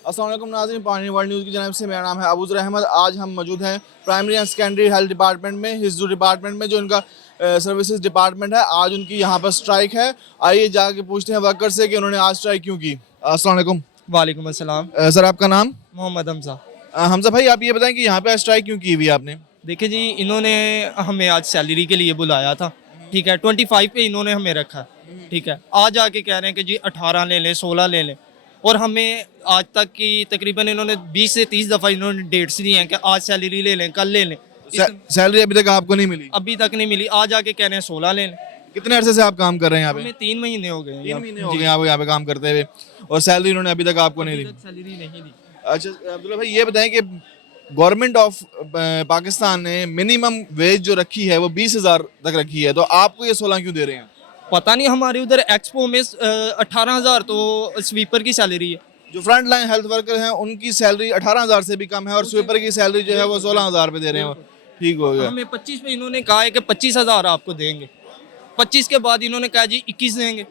अस्सलाम वालेकुम नाज़रीन, पानी वर्ल्ड न्यूज़ की जानिब से मेरा नाम है अबूज़र अहमद। आज हम मौजूद हैं primary and secondary health department में, हिफ्ज़ डिपार्टमेंट में, जो इनका सर्विसेज डिपार्टमेंट है। आज उनकी यहाँ पर स्ट्राइक है। आइए जाके पूछते हैं वर्कर से कि उन्होंने आज स्ट्राइक क्यों की। अस्सलाम वालेकुम। वालेकुम अस्सलाम। सर आपका नाम? मोहम्मद हमजा। हमजा भाई, आप ये बताएं कि यहाँ पे स्ट्राइक क्यों की हुई है आपने? देखिए जी, इन्होंने हमें आज सैलरी के लिए बुलाया था, ठीक है। 25 पे इन्होंने हमें रखा, ठीक है। आज आके कह रहे हैं कि जी 18 ले लें, 16 ले लें, और हमें आज तक की तकरीबन इन्होंने 20 से 30 दफ़ा इन्होंने डेट्स दी हैं कि आज सैलरी ले लें, कल ले लें। सैलरी अभी तक आपको नहीं मिली? अभी तक नहीं मिली। आज आके कह रहे हैं 16 ले लें। कितने अरसे से आप काम कर रहे हैं यहाँ पे? हमें 3 महीने हो गए हैं। 3 महीने हो गए आप यहाँ पे काम करते हुए, और सैलरी इन्होंने अभी तक आपको नहीं दी? सैलरी नहीं दी। अच्छा अब्दुल्ला भाई, ये बताएं कि गवर्नमेंट ऑफ पाकिस्तान ने मिनिमम वेज जो रखी है वो 20,000 तक रखी है, तो आपको ये 16 क्यों दे रहे हैं? पता नहीं, हमारे उधर एक्सपो में 18,000 तो स्वीपर की सैलरी है। जो फ्रंट लाइन हेल्थ वर्कर हैं उनकी सैलरी 18,000 से भी कम है, और स्वीपर की सैलरी जो है वो 16,000 पे दे रहे हैं। ठीक हो गया। हमें 25 पे इन्होंने कहा है कि 25,000 आपको देंगे। 25 के बाद इन्होंने कहा जी 21 देंगे।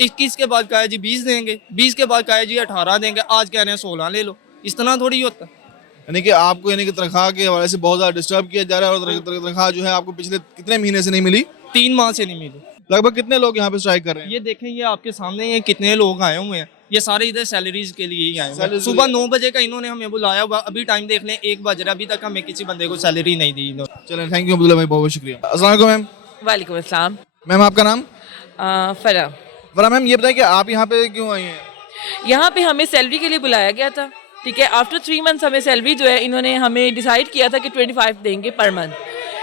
21 के बाद कहा जी 20 देंगे। 20 के बाद कहा जी 18 देंगे। आज कह रहे हैं 16 ले लो। इस तरह थोड़ी होता। यानी कि आपको यानी कि तनख्वाह के हवाले से बहुत ज़्यादा डिस्टर्ब किया जा रहा है, और तनख्वाह जो है आपको पिछले कितने महीने से नहीं मिली? 3 माह से नहीं मिली। लगभग कितने लोग यहाँ पे स्ट्राइक कर रहे हैं? ये देखें, ये आपके सामने ये कितने लोग आए हुए हैं। ये सारे इधर सैलरीज के लिए ही आए हुए हैं। Salaries सुबह 9 बजे का इन्होंने हमें बुलाया हुआ, अभी टाइम देख लें 1 बज रहा, अभी तक हमें किसी बंदे को सैलरी नहीं दी इन्होंने। चलें, थैंक यू अब्दुल्ला भाई, बहुत बहुत शुक्रिया। अस्सलाम वालेकुम मैम। वालेकुम अस्सलाम। मैम आपका नाम? फरा। वरा मैम, ये बताएं कि आप यहाँ पे क्यों आई हैं? यहाँ पे हमें सैलरी के लिए बुलाया गया था, ठीक है। आफ्टर 3 मंथ्स हमें सैलरी जो है इन्होंने हमें डिसाइड किया था कि 25 देंगे पर मंथ,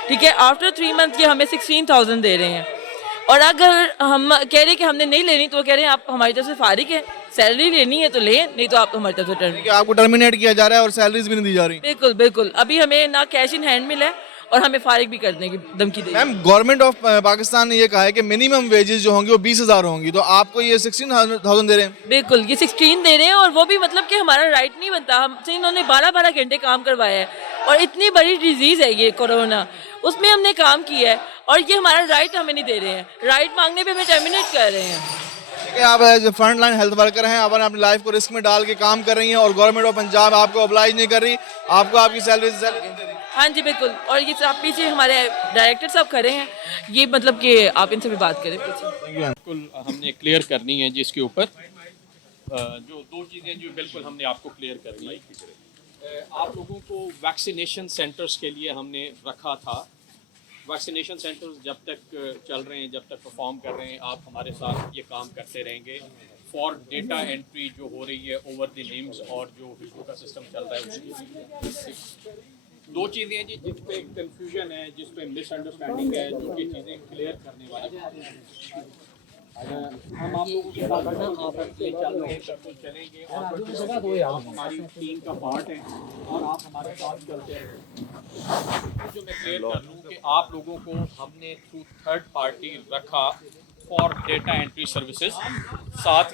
ठीक है। आफ्टर 3 मंथ ये हमें 16,000 दे रहे हैं, और अगर हम कह रहे हैं कि हमने नहीं लेनी तो वो कह रहे हैं आप हमारी तरफ से फारिग है, सैलरी लेनी है तो लें, नहीं तो आप हमारी तरफ से टर्मिनेट। कि आपको टर्मिनेट किया जा रहा है और सैलरीज भी नहीं दी जा रही? बिल्कुल बिल्कुल। अभी हमें ना कैश इन हैंड मिला है और हमें फारिग भी करने की धमकी दी। मैम, गवर्नमेंट ऑफ पाकिस्तान ने ये कहा है कि मिनिमम वेजेस जो होंगी वो 20,000 होंगी, तो आपको ये 16,000 दे रहे हैं? बिल्कुल, ये 16 दे रहे हैं, और वो भी मतलब कि हमारा राइट नहीं बनता। हमसे इन्होंने 12-12 घंटे काम करवाया है, और इतनी बड़ी डिजीज़ है ये कोरोना, उसमें हमने काम किया है, और ये हमारा राइट हमें नहीं दे रहे हैं। राइट मांगने पे हमें टर्मिनेट कर रहे हैं। ठीक है, आप जो फ्रंट लाइन हेल्थ वर्कर हैं, आप अपनी लाइफ को रिस्क में डाल के काम कर रही हैं, और गवर्नमेंट ऑफ पंजाब आपको अप्लाई नहीं कर रही, आपको आपकी सैलरी नहीं दे रही। हाँ जी बिल्कुल। और ये सब पीछे हमारे डायरेक्टर साहब खड़े हैं, ये मतलब कि आप इनसे भी बात करें पीछे। बिल्कुल हमने क्लियर करनी है जिसके ऊपर जो 2 चीज़ें जो बिल्कुल हमने आपको क्लियर करनी है। आप लोगों को वैक्सीनेशन सेंटर्स के लिए हमने रखा था। वैक्सीनेशन सेंटर्स जब तक चल रहे हैं, जब तक परफॉर्म कर रहे हैं, आप हमारे साथ ये काम करते रहेंगे। फॉर डेटा एंट्री जो हो रही है ओवर द नेम्स और जो विशु का सिस्टम चल रहा है उसकी 2 चीज़ें हैं जी जिस पे कंफ्यूजन है, जिस पे मिसअंडरस्टैंडिंग है, जो कि चीज़ें क्लियर करने वाली हैं। हम आप लोगों के साथ ये चल रहे हैं, सब कुछ चलेंगे, और आप हमारी टीम का पार्ट हैं और आप हमारे साथ चलते हैं। जो मैं क्लियर कर लूँ कि आप लोगों को हमने थ्रू थर्ड पार्टी रखा फॉर डेटा एंट्री सर्विसेज। साथ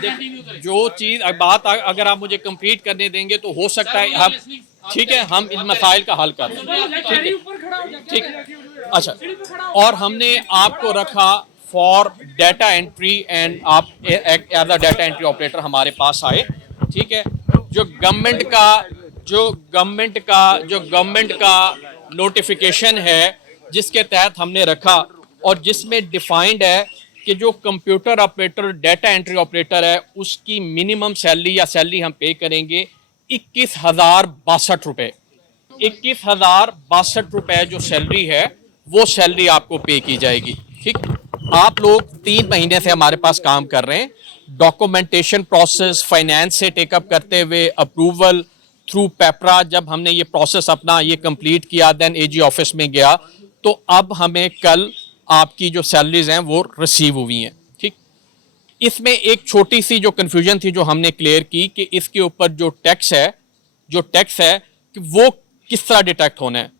देखिए जो चीज़ बात अगर आप मुझे कंप्लीट करने देंगे तो हो सकता है हम ठीक है हम इन मसाइल का हल कर ठीक है। अच्छा, और हमने आपको रखा फॉर डाटा एंट्री, एंड आप as a data entry operator हमारे पास आए, ठीक है। जो गवर्नमेंट का नोटिफिकेशन है जिसके तहत हमने रखा, और जिसमें डिफाइंड है कि जो computer operator data entry operator है उसकी मिनिमम सैलरी या सैलरी हम पे करेंगे 21,062 रुपये। 21,062 रुपये जो सैलरी है वो सैलरी आपको पे की जाएगी, ठीक। आप लोग 3 महीने से हमारे पास काम कर रहे हैं। डॉक्यूमेंटेशन प्रोसेस फाइनेंस से टेकअप करते हुए अप्रूवल थ्रू पेपरा, जब हमने ये प्रोसेस अपना ये कंप्लीट किया, देन एजी ऑफिस में गया, तो अब हमें कल आपकी जो सैलरीज हैं वो रिसीव हुई हैं, ठीक। इसमें एक छोटी सी जो कन्फ्यूजन थी जो हमने क्लियर की कि इसके ऊपर जो टैक्स है कि वो किस तरह डिटेक्ट होना है,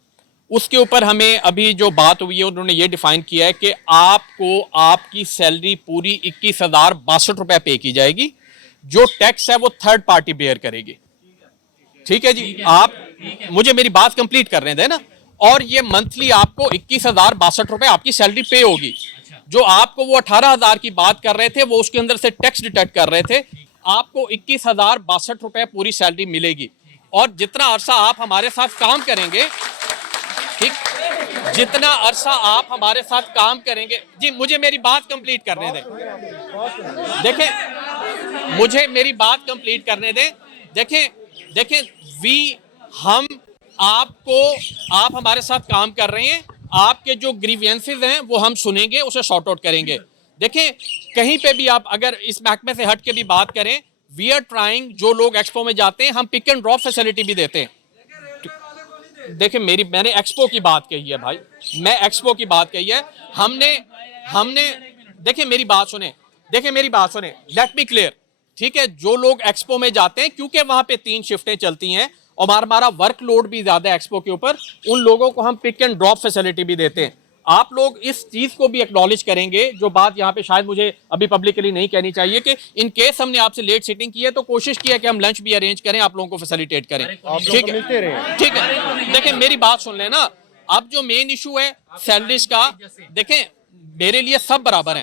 उसके ऊपर हमें अभी जो बात हुई है उन्होंने ये डिफाइन किया है कि आपको आपकी सैलरी पूरी 21,062 रुपये पे की जाएगी। जो टैक्स है वो थर्ड पार्टी बेयर करेगी, ठीक है जी। आप मुझे मेरी बात कंप्लीट करने दें ना। और ये मंथली आपको 21,062 रुपये आपकी सैलरी पे होगी। जो आपको वो 18,000 की बात कर रहे थे वो उसके अंदर से टैक्स डिटेक्ट कर रहे थे, आपको 21,062 रुपए पूरी सैलरी मिलेगी। और जितना अरसा आप हमारे साथ काम करेंगे, ठीक, जितना अरसा आप हमारे साथ काम करेंगे, जी मुझे मेरी बात कंप्लीट करने दें, देखें मुझे मेरी बात कंप्लीट करने दें। देखें हम आपको, आप हमारे साथ काम कर रहे हैं, आपके जो ग्रीवियंसेस हैं वो हम सुनेंगे, उसे सॉर्ट आउट करेंगे। देखें कहीं पे भी आप अगर इस महकमे से हट के भी बात करें, वी आर ट्राइंग, जो लोग एक्सपो में जाते हैं हम पिक एंड ड्रॉप फैसिलिटी भी देते हैं। देखिए मैंने एक्सपो की बात कही है भाई, मैं एक्सपो की बात कही है। हमने देखिए मेरी बात सुने, लेट मी क्लियर, ठीक है। जो लोग एक्सपो में जाते हैं, क्योंकि वहां पे 3 शिफ्टें चलती हैं और हमारा वर्कलोड भी ज्यादा है एक्सपो के ऊपर, उन लोगों को हम पिक एंड ड्रॉप फैसिलिटी भी देते हैं। आप लोग इस चीज को भी एक्नॉलेज करेंगे, जो बात यहाँ पे शायद मुझे अभी पब्लिकली नहीं कहनी चाहिए, कि इन केस हमने आपसे लेट सीटिंग की है तो कोशिश की है कि हम लंच भी अरेंज करें, आप लोगों को फैसिलिटेट करें, ठीक है, ठीक है। देखें मेरी बात सुन लेना, अब जो मेन इशू है सैलरीज का, देखें मेरे लिए सब बराबर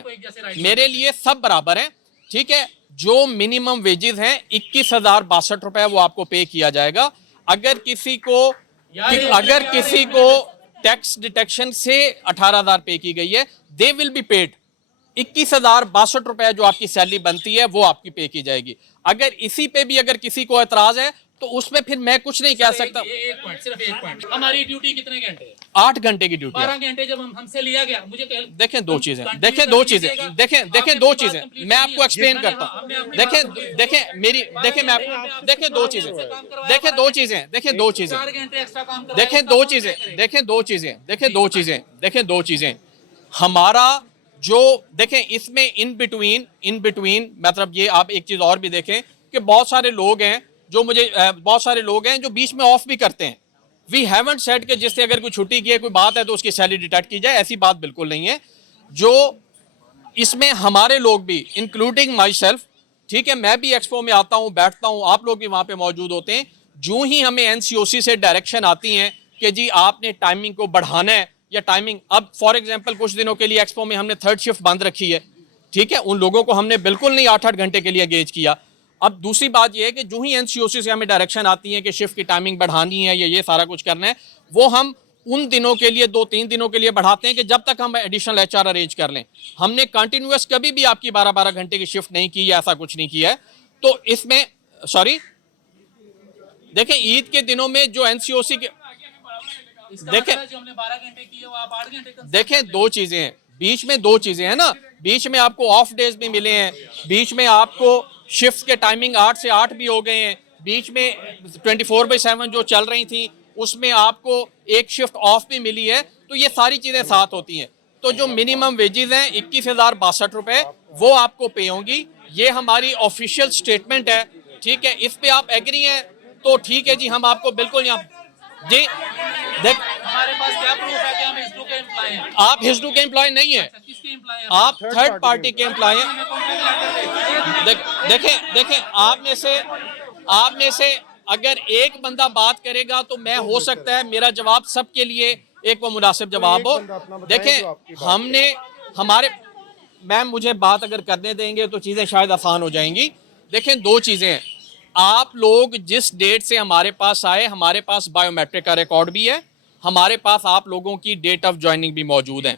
हैं, ठीक है। जो मिनिमम वेजेस हैं 21,062 रुपए वो आपको पे किया जाएगा। अगर किसी को टैक्स डिटेक्शन से 18,000 पे की गई है, दे विल बी पेड। 21,062 रुपए जो आपकी सैलरी बनती है वो आपकी पे की जाएगी। अगर इसी पे भी अगर किसी को एतराज है तो उसमें फिर मैं कुछ नहीं कह सकता। सिर्फ एक पॉइंट, हमारी ड्यूटी कितने घंटे है? 8 घंटे की ड्यूटी है। 12 घंटे जब हमसे लिया गया, मुझे देखें दो चीजें, देखें दो चीजें, मैं आपको एक्सप्लेन करता हूँ। देखें मेरी, देखें मैं, देखें दो चीजें, देखें दो चीजें, हमारा जो, देखें इसमें इन बिटवीन मतलब ये आप एक चीज और भी देखें कि बहुत सारे लोग हैं जो बीच में ऑफ भी करते हैं। वी हैवंट सेड कि जिससे अगर कोई छुट्टी की है, कोई बात है तो उसकी सैलरी डिडक्ट की जाए, ऐसी बात बिल्कुल नहीं है। जो इसमें हमारे लोग भी इंक्लूडिंग माई सेल्फ, ठीक है, मैं भी एक्सपो में आता हूं, बैठता हूं, आप लोग भी वहां पे मौजूद होते हैं। जो ही हमें एनसीओसी से डायरेक्शन आती है कि जी आपने टाइमिंग को बढ़ाना है या टाइमिंग, अब फॉर एग्जांपल कुछ दिनों के लिए एक्सपो में हमने 3rd शिफ्ट बंद रखी है, ठीक है, उन लोगों को हमने बिल्कुल नहीं 8-8 घंटे के लिए एंगेज किया। अब दूसरी बात यह है कि जो ही एनसीओसी से हमें डायरेक्शन आती है कि शिफ्ट की टाइमिंग बढ़ानी है या ये सारा कुछ करना है, वो हम उन दिनों के लिए 2-3 दिनों के लिए बढ़ाते हैं कि जब तक हम एडिशनल एचआर अरेंज कर लें। हमने कंटिन्यूअस कभी भी आपकी 12-12 घंटे की शिफ्ट नहीं की, ऐसा कुछ नहीं किया है। तो इसमें सॉरी, देखें ईद के दिनों में जो एनसीओसी के, देखें जो हमने 12 घंटे किए वो आप 8 घंटे, देखें दो चीजें हैं, बीच में 2 चीजें हैं ना, बीच में आपको ऑफ डेज भी मिले हैं, बीच में आपको शिफ्ट के टाइमिंग 8 से 8 भी हो गए हैं, बीच में 24/7 जो चल रही थी उसमें आपको एक शिफ्ट ऑफ भी मिली है। तो ये सारी चीजें साथ होती हैं। तो जो मिनिमम वेजेस हैं 21,062 रुपए वो आपको पे होंगी। ये हमारी ऑफिशियल स्टेटमेंट है, ठीक है। इस पे आप एग्री हैं तो ठीक है जी, हम आपको बिल्कुल यहाँ जी देख, हमारे पास क्या प्रूफ है कि हम हिस्टू के एम्प्लॉय हैं? आप हिस्टू के एम्प्लॉय नहीं है, किसके एम्प्लॉय हैं? आप थर्ड पार्टी के एम्प्लॉय हैं। देखें आप में से अगर एक बंदा बात करेगा तो मैं, हो सकता है मेरा जवाब सबके लिए एक वो मुनासिब जवाब हो। देखें हमने हमारे, मैम मुझे बात अगर करने देंगे तो चीज़ें शायद आसान हो जाएंगी। देखें 2 चीज़ें हैं, आप लोग जिस डेट से हमारे पास आए, हमारे पास बायोमेट्रिक का रिकॉर्ड भी है, हमारे पास आप लोगों की डेट ऑफ ज्वाइनिंग भी मौजूद है।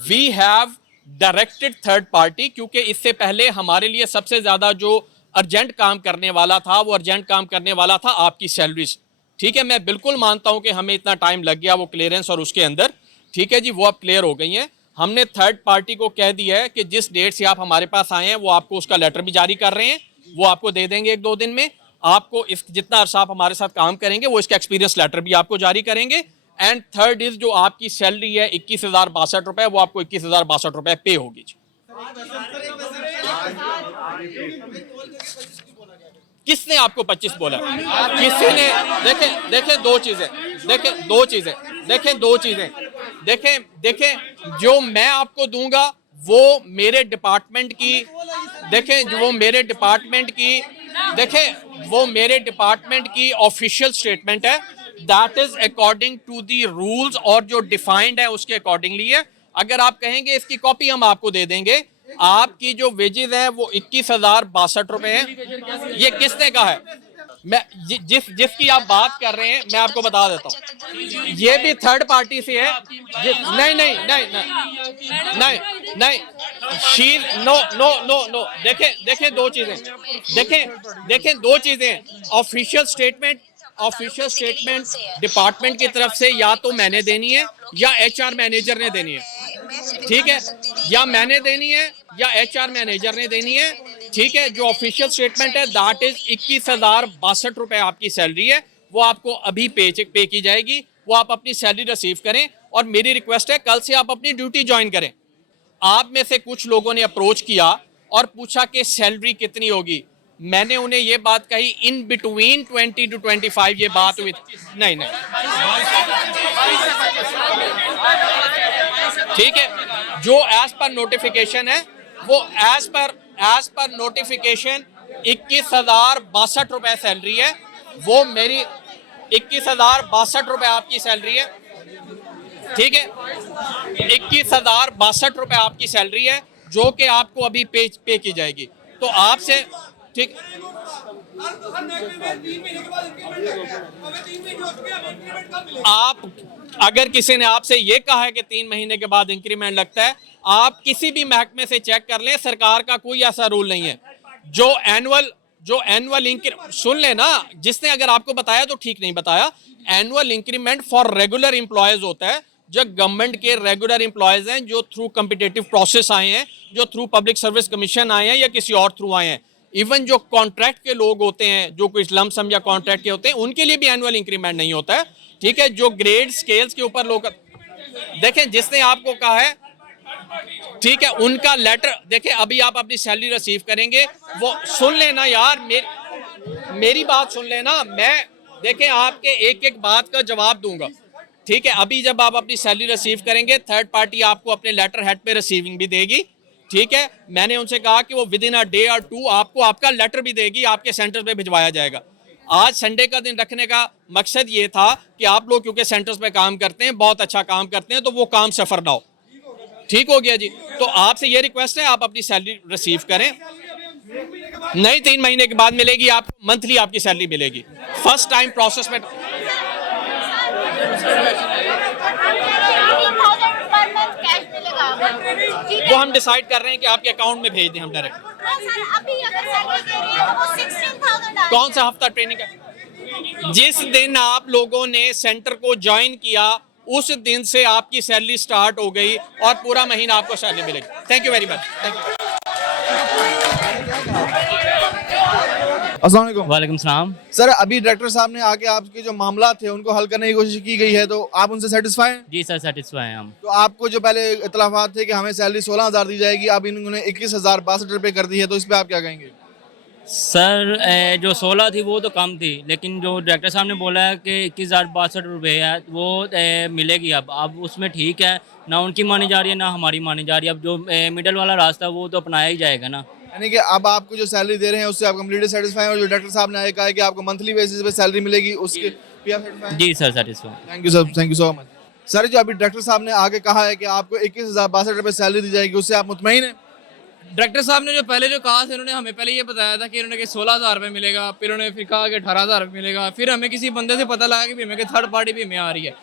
We have directed third party, क्योंकि इससे पहले हमारे लिए सबसे ज़्यादा जो अर्जेंट काम करने वाला था वो अर्जेंट काम करने वाला था आपकी सैलरीज, ठीक है। मैं बिल्कुल मानता हूं कि हमें इतना टाइम लग गया वो क्लियरेंस और उसके अंदर, ठीक है जी, वो अब क्लियर हो गई हैं। हमने थर्ड पार्टी को कह दिया है कि जिस डेट से आप हमारे पास आए हैं वो आपको उसका लेटर भी जारी कर रहे हैं, वो आपको दे देंगे 1-2 दिन में। आपको इस जितना अर्सा आप हमारे साथ काम करेंगे वो इसका एक्सपीरियंस लेटर भी आपको जारी करेंगे। एंड थर्ड इज जो आपकी सैलरी है 21,062 रुपए, वो आपको 21,062 रुपए पे होगी। किसने आपको 25 बोला? किसी ने? देखें दो चीजें, देखें जो मैं आपको दूंगा वो मेरे डिपार्टमेंट की, वो मेरे डिपार्टमेंट की ऑफिशियल स्टेटमेंट है। That is according to the rules और जो डिफाइंड है उसके अकॉर्डिंगली है। अगर आप कहेंगे इसकी कॉपी हम आपको दे देंगे, आपकी जो वेजेस है वो 21,062 रुपए है। ये किसने कहा है? मैं जिसकी आप बात कर रहे हैं मैं आपको बता देता हूँ, ये भी थर्ड पार्टी से है। नहीं नहीं नहीं नहीं नहीं नहीं she no no no no देखें दो चीजें, देखें दो चीजें। ऑफिशियल स्टेटमेंट डिपार्टमेंट की तरफ से या तो मैंने देनी है या HR मैनेजर ने देनी है, ठीक है? या मैंने देनी है या HR मैनेजर ने देनी है, ठीक है? जो ऑफिशियल स्टेटमेंट है दैट इज 21,062 रुपए आपकी सैलरी है, वो आपको अभी पे की जाएगी। वो आप अपनी सैलरी रिसीव करें और मेरी रिक्वेस्ट है कल से आप अपनी ड्यूटी ज्वाइन करें। आप में से कुछ लोगों ने अप्रोच किया और पूछा कि सैलरी कितनी होगी। मैंने उन्हें ये बात कही इन बिटवीन 20 to 25 ये बात हुई। नहीं नहीं ठीक है, जो एज पर नोटिफिकेशन है वो एज पर नोटिफिकेशन 21,062 रुपए सैलरी है। वो मेरी 21,062 रुपए आपकी सैलरी है, ठीक है? 21,062 रुपए आपकी सैलरी है जो कि आपको अभी पे की जाएगी। तो आपसे ठीक आप अगर किसी ने आपसे ये कहा है कि 3 महीने के बाद इंक्रीमेंट लगता है, आप किसी भी महकमे से चेक कर लें, सरकार का कोई ऐसा रूल नहीं है। जो एनुअल सुन लेना, जिसने अगर आपको बताया तो ठीक नहीं बताया। Annual increment for regular employees होता है, जो गवर्नमेंट के रेगुलर एम्प्लॉयज हैं, जो थ्रू कम्पिटिटिव प्रोसेस आए हैं, जो थ्रू पब्लिक सर्विस कमीशन आए हैं या किसी और थ्रू आए हैं। इवन जो कॉन्ट्रैक्ट के लोग होते हैं, जो कुछ लम सम या कॉन्ट्रैक्ट के होते हैं, उनके लिए भी एनुअल इंक्रीमेंट नहीं होता है, ठीक है? जो ग्रेड स्केल्स के ऊपर लोग देखें, जिसने आपको कहा है, ठीक है, उनका लेटर देखें। अभी आप अपनी सैलरी रिसीव करेंगे, वो सुन लेना यार, मेरी बात सुन लेना। मैं देखें आपके एक बात का जवाब दूंगा, ठीक है? अभी जब आप अपनी सैलरी रिसीव करेंगे, थर्ड पार्टी आपको अपने लेटर हेड पे रिसीविंग भी देगी, ठीक है? मैंने उनसे कहा कि वो विद इन अ डे और 2 आपको आपका लेटर भी देगी, आपके सेंटर पे भिजवाया जाएगा। आज संडे का दिन रखने का मकसद ये था कि आप लोग क्योंकि सेंटर्स पे काम करते हैं, बहुत अच्छा काम करते हैं, तो वो काम सफर ना हो। ठीक हो गया जी? तो आपसे ये रिक्वेस्ट है, आप अपनी सैलरी रिसीव करें। नहीं 3 महीने के बाद मिलेगी, आपको मंथली आपकी सैलरी मिलेगी। फर्स्ट टाइम प्रोसेस में वो हम डिसाइड कर रहे हैं कि आपके अकाउंट में भेज दें हम डायरेक्ट। कौन सा हफ्ता ट्रेनिंग का? जिस दिन आप लोगों ने सेंटर को ज्वाइन किया उस दिन से आपकी सैलरी स्टार्ट हो गई और पूरा महीना आपको सैलरी मिलेगी। Thank you very much. Thank you. अस्सलाम वालेकुम। वालेकुम सलाम। सर, अभी डायरेक्टर साहब ने आके आपके जो मामला थे उनको हल करने की कोशिश की गई है, तो आप उनसे सेटिस्फाई हैं? जी सर, सेटिस्फाई हैं हम। तो आपको जो पहले इतलाफात थे कि हमें सैलरी 16,000 दी जाएगी, अब इन्होंने 21,062 रुपए कर दी है, तो इस पे आप क्या कहेंगे? सर जो 16 थी वो तो कम थी, लेकिन जो डायरेक्टर साहब ने बोला है कि 21,062 रुपये है वो मिलेगी। अब उसमें ठीक है, ना उनकी मानी जा रही है ना हमारी मानी जा रही है। अब जो मिडल वाला रास्ता वो तो अपनाया ही जाएगा ना। यानी कि अब आपको जो सैलरी दे रहे हैं उससे आप कम्प्लीटली सेटिस्फाई हैं, और जो डायरेक्टर साहब ने कहा है कि आपको मंथली बेसिस पे सैलरी मिलेगी उसके भी आप सेटिस्फाई हैं? जी sir, satisfy. Thank you sir, thank you so much. Sir, जो अभी डायरेक्टर साहब ने आगे कहा है कि आपको 21,062 रुपये सैलरी दी जाएगी, उससे आप मुतमईन हैं? डायरेक्टर साहब ने जो पहले जो कहा था, इन्होंने हमें पहले ये बताया था कि इन्होंने कि 16,000 रुपये मिलेगा, फिर उन्होंने फिर कहा कि 18,000 रुपये मिलेगा। फिर हमें किसी बंदे से पता लगा कि हमें कि थर्ड पार्टी भी हमें आ रही है।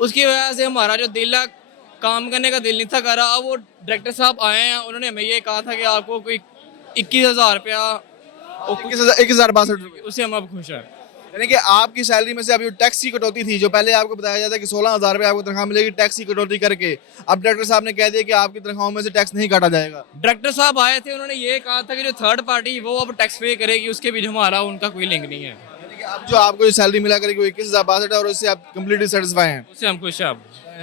उसकी वजह से हमारा जो दिल है, काम करने का दिल नहीं था कर रहा। अब वो डायरेक्टर साहब आए हैं, उन्होंने हमें ये कहा था कि आपको कोई 21,000 रुपया 21,062 रुपये, उससे हम अब खुश हैं। यानी कि आपकी सैलरी में से अभी टैक्स की कटौती थी, जो पहले आपको बताया जाता है कि 16,000 रुपये आपको तनख्वाह मिलेगी टैक्स की कटौती करके, अब डायरेक्टर साहब ने कह दिया कि आपकी तनख्वाहों में से टैक्स नहीं काटा जाएगा। डायरेक्टर साहब आए थे, उन्होंने ये कहा था कि जो थर्ड पार्टी वो अब टैक्स पे करेगी, उसके भी हमारा उनका कोई लिंक नहीं है। यानी कि अब जो आपको जो सैलरी मिला करेगी वो 21,062 है, और उससे आप कम्प्लीटली सेटिस्फाई हैं? उससे हम खुश हैं अब।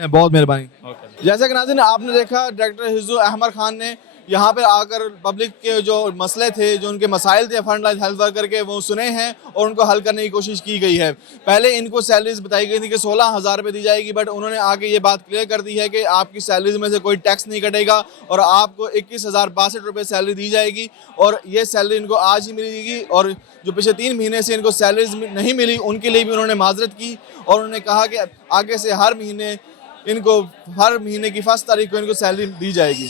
बहुत मेहरबानी। ओके। जैसा कि नाज़रीन आपने देखा, डायरेक्टर हिज़्ज़ुल अहमद खान ने यहाँ पर आकर पब्लिक के जो मसले थे, जो उनके मसाइल थे फ्रंटलाइन हेल्थ वर्कर के, वो सुने हैं और उनको हल करने की कोशिश की गई है। पहले इनको सैलरीज बताई गई थी कि 16,000 रुपये दी जाएगी, बट उन्होंने आगे ये बात क्लियर कर दी है कि आपकी सैलरीज में से कोई टैक्स नहीं कटेगा और आपको 21,062 रुपये सैलरी दी जाएगी। और ये सैलरी इनको आज ही मिलेगी, और जो पिछले 3 महीने से इनको सैलरीज नहीं मिली उनके लिए भी उन्होंने माजरत की, और उन्होंने कहा कि आगे से हर महीने की 1 तारीख को इनको सैलरी दी जाएगी।